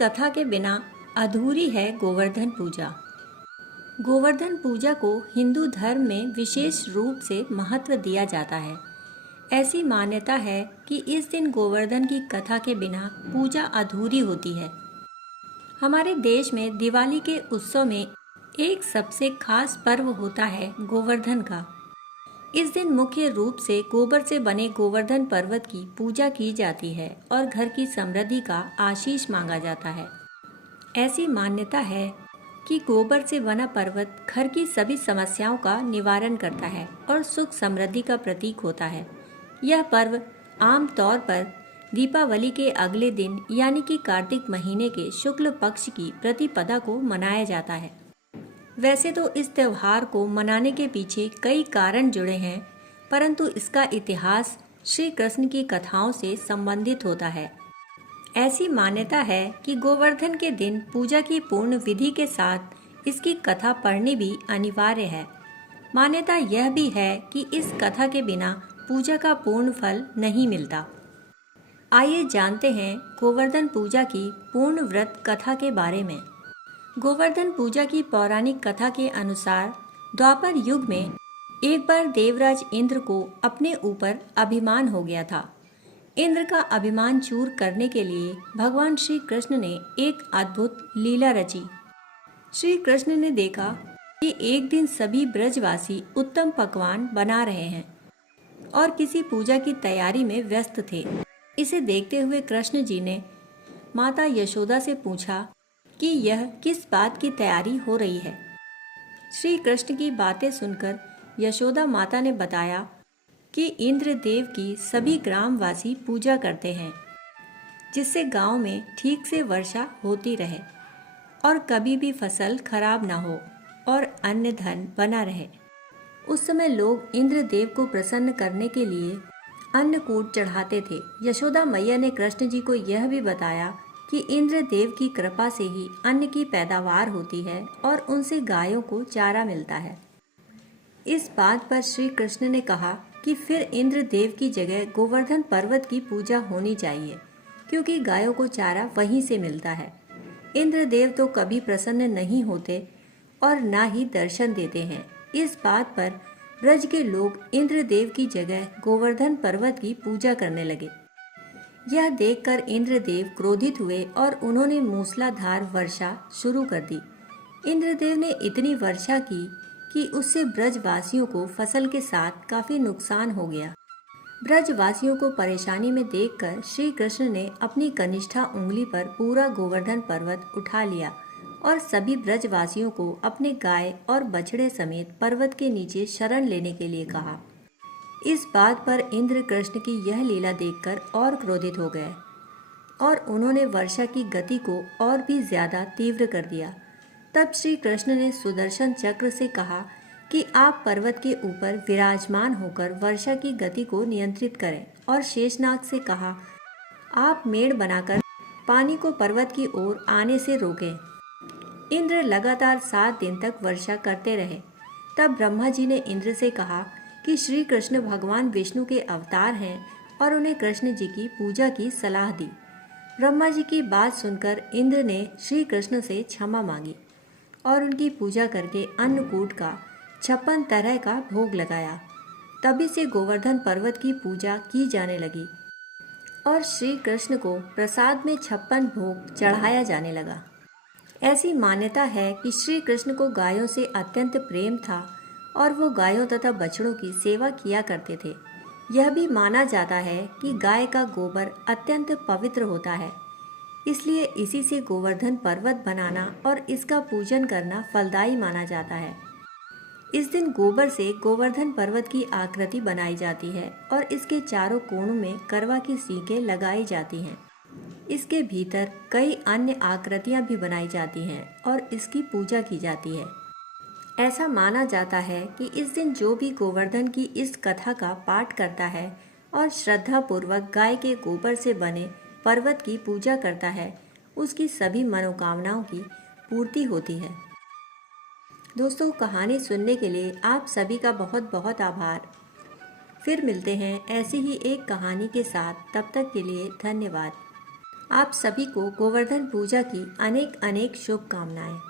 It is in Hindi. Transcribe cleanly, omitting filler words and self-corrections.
कथा के बिना अधूरी है गोवर्धन पूजा। गोवर्धन पूजा को हिंदू धर्म में विशेष रूप से महत्व दिया जाता है। ऐसी मान्यता है कि इस दिन गोवर्धन की कथा के बिना पूजा अधूरी होती है। हमारे देश में दिवाली के उत्सव में एक सबसे खास पर्व होता है गोवर्धन का। इस दिन मुख्य रूप से गोबर से बने गोवर्धन पर्वत की पूजा की जाती है और घर की समृद्धि का आशीष मांगा जाता है। ऐसी मान्यता है कि गोबर से बना पर्वत घर की सभी समस्याओं का निवारण करता है और सुख समृद्धि का प्रतीक होता है। यह पर्व आम तौर पर दीपावली के अगले दिन यानी कि कार्तिक महीने के शुक्ल पक्ष की प्रतिपदा को मनाया जाता है। वैसे तो इस त्योहार को मनाने के पीछे कई कारण जुड़े हैं, परंतु इसका इतिहास श्री कृष्ण की कथाओं से संबंधित होता है। ऐसी मान्यता है कि गोवर्धन के दिन पूजा की पूर्ण विधि के साथ इसकी कथा पढ़नी भी अनिवार्य है। मान्यता यह भी है कि इस कथा के बिना पूजा का पूर्ण फल नहीं मिलता। आइए जानते हैं गोवर्धन पूजा की पूर्ण व्रत कथा के बारे में। गोवर्धन पूजा की पौराणिक कथा के अनुसार द्वापर युग में एक बार देवराज इंद्र को अपने ऊपर अभिमान हो गया था। इंद्र का अभिमान चूर करने के लिए भगवान श्री कृष्ण ने एक अद्भुत लीला रची। श्री कृष्ण ने देखा कि एक दिन सभी ब्रजवासी उत्तम पकवान बना रहे हैं और किसी पूजा की तैयारी में व्यस्त थे। इसे देखते हुए कृष्ण जी ने माता यशोदा से पूछा कि यह किस बात की तैयारी हो रही है। श्री कृष्ण की बातें सुनकर यशोदा माता ने बताया कि इंद्र देव की सभी ग्रामवासी पूजा करते हैं, जिससे गांव में ठीक से वर्षा होती रहे और कभी भी फसल खराब ना हो और अन्न धन बना रहे। उस समय लोग इंद्र देव को प्रसन्न करने के लिए अन्नकूट चढ़ाते थे। यशोदा मैया ने कृष्ण जी को यह भी बताया कि इंद्र देव की कृपा से ही अन्न की पैदावार होती है और उनसे गायों को चारा मिलता है। इस बात पर श्री कृष्ण ने कहा कि फिर इंद्र देव की जगह गोवर्धन पर्वत की पूजा होनी चाहिए, क्योंकि गायों को चारा वहीं से मिलता है। इंद्र देव तो कभी प्रसन्न नहीं होते और ना ही दर्शन देते हैं। इस बात पर ब्रज के लोग इंद्र देव की जगह गोवर्धन पर्वत की पूजा करने लगे। यह देखकर इंद्रदेव क्रोधित हुए और उन्होंने मूसलाधार वर्षा शुरू कर दी। इंद्रदेव ने इतनी वर्षा की कि उससे ब्रजवासियों को फसल के साथ काफी नुकसान हो गया। ब्रजवासियों को परेशानी में देखकर श्री कृष्ण ने अपनी कनिष्ठा उंगली पर पूरा गोवर्धन पर्वत उठा लिया और सभी ब्रजवासियों को अपने गाय और बछड़े समेत पर्वत के नीचे शरण लेने के लिए कहा। इस बात पर इंद्र कृष्ण की यह लीला देखकर और क्रोधित हो गए और उन्होंने वर्षा की गति को और भी ज्यादा तीव्र कर दिया। तब श्री कृष्ण ने सुदर्शन चक्र से कहा कि आप पर्वत के ऊपर विराजमान होकर वर्षा की गति को नियंत्रित करें, और शेषनाग से कहा आप मेड़ बनाकर पानी को पर्वत की ओर आने से रोकें। इंद्र लगातार 7 दिन तक वर्षा करते रहे। तब ब्रह्मा जी ने इंद्र से कहा कि श्री कृष्ण भगवान विष्णु के अवतार हैं और उन्हें कृष्ण जी की पूजा की सलाह दी। ब्रह्मा जी की बात सुनकर इंद्र ने श्री कृष्ण से क्षमा मांगी और उनकी पूजा करके अन्नकूट का 56 तरह का भोग लगाया। तभी से गोवर्धन पर्वत की पूजा की जाने लगी और श्री कृष्ण को प्रसाद में 56 भोग चढ़ाया जाने लगा। ऐसी मान्यता है कि श्री कृष्ण को गायों से अत्यंत प्रेम था और वो गायों तथा बछड़ों की सेवा किया करते थे। यह भी माना जाता है कि गाय का गोबर अत्यंत पवित्र होता है, इसलिए इसी से गोवर्धन पर्वत बनाना और इसका पूजन करना फलदायी माना जाता है। इस दिन गोबर से गोवर्धन पर्वत की आकृति बनाई जाती है और इसके चारों कोनों में करवा की सीकें लगाई जाती हैं। इसके भीतर कई अन्य आकृतियां भी बनाई जाती हैं और इसकी पूजा की जाती है। ऐसा माना जाता है कि इस दिन जो भी गोवर्धन की इस कथा का पाठ करता है और श्रद्धा पूर्वक गाय के गोबर से बने पर्वत की पूजा करता है, उसकी सभी मनोकामनाओं की पूर्ति होती है। दोस्तों, कहानी सुनने के लिए आप सभी का बहुत बहुत आभार। फिर मिलते हैं ऐसी ही एक कहानी के साथ। तब तक के लिए धन्यवाद। आप सभी को गोवर्धन पूजा की अनेक अनेक शुभकामनाएं।